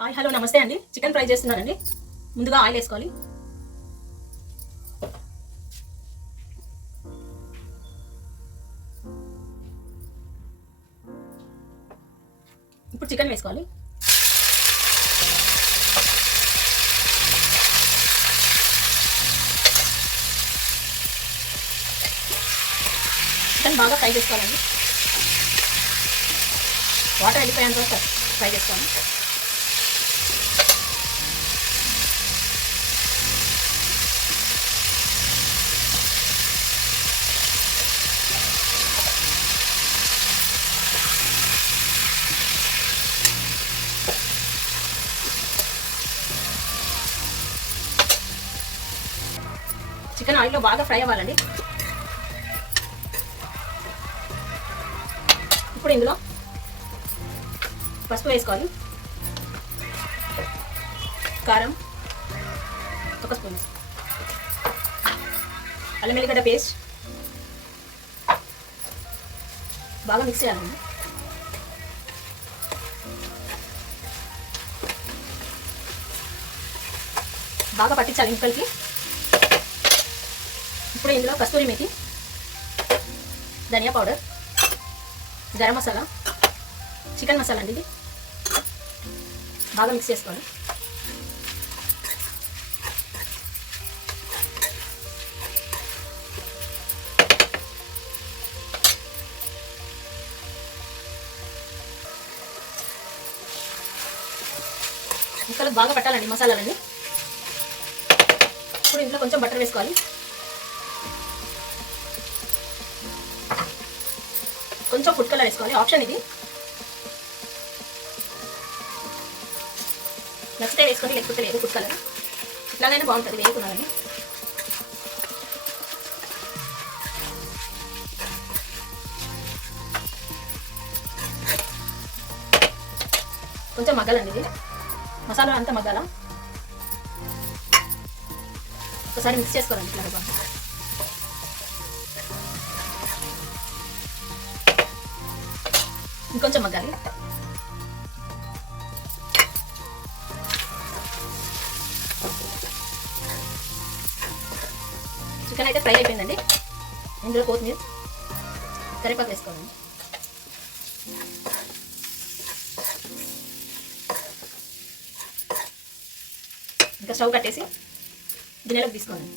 Hi hello నమస్తే అండి. Chicken fry చేస్తున్నానండి. ముందుగా ఆయిల్ వేసుకోవాలి. ఇప్పుడు చికెన్ వేసుకోవాలి. చికెన్ బాగా ఫ్రై చేసుకోవాలండి. వాటర్ వెళ్ళిపోయేంత వరకు ఫ్రై చేసుకోవాలి. చికెన్ ఆయిల్లో బాగా ఫ్రై అవ్వాలండి. ఇప్పుడు ఇందులో పసుపు వేసుకోవాలి, కారం ఒక స్పూన్, అల్లం వెల్లిగడ్డ పేస్ట్ బాగా మిక్స్ చేయాలండి. బాగా పట్టించాలి ముక్కలకి. ఇప్పుడు ఇందులో కస్తూరి మేతి, ధనియా పౌడర్, గరం మసాలా, చికెన్ మసాలా అండి. ఇది బాగా మిక్స్ చేసుకోవాలి. ముక్కలకు బాగా పట్టాలండి మసాలాలన్నీ. ఇప్పుడు ఇందులో కొంచెం బటర్ వేసుకోవాలి. కొంచెం ఫుడ్ కలర్ వేసుకోవాలి, ఆప్షన్ ఇది. నచ్చితే వేసుకొని, లేకపోతే లేదు. ఫుడ్ కలర్ ఇట్లాగైనా బాగుంటుంది వేసుకున్నాలని. కొంచెం మగ్గాలండి ఇది, మసాలా అంతా మగ్గాల. ఒకసారి మిక్స్ చేసుకోవాలండి ఇట్లా బాగా. ఇంకొంచెం మగ్గాలి. చికెన్ అయితే ఫ్రై అయిపోయిందండి. ఇందులో కొత్తిమీర, కరివేపాకు వేసుకోవాలండి. ఇంకా స్టవ్ కట్టేసి గిన్నెలోకి తీసుకోవాలండి.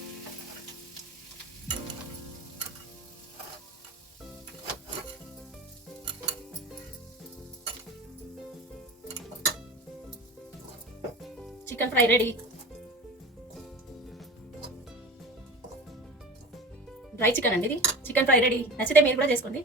Chicken fry ready. Dry chicken అండి ఇది. Chicken fry ready. నచ్చితే మీరు కూడా చేసుకోండి.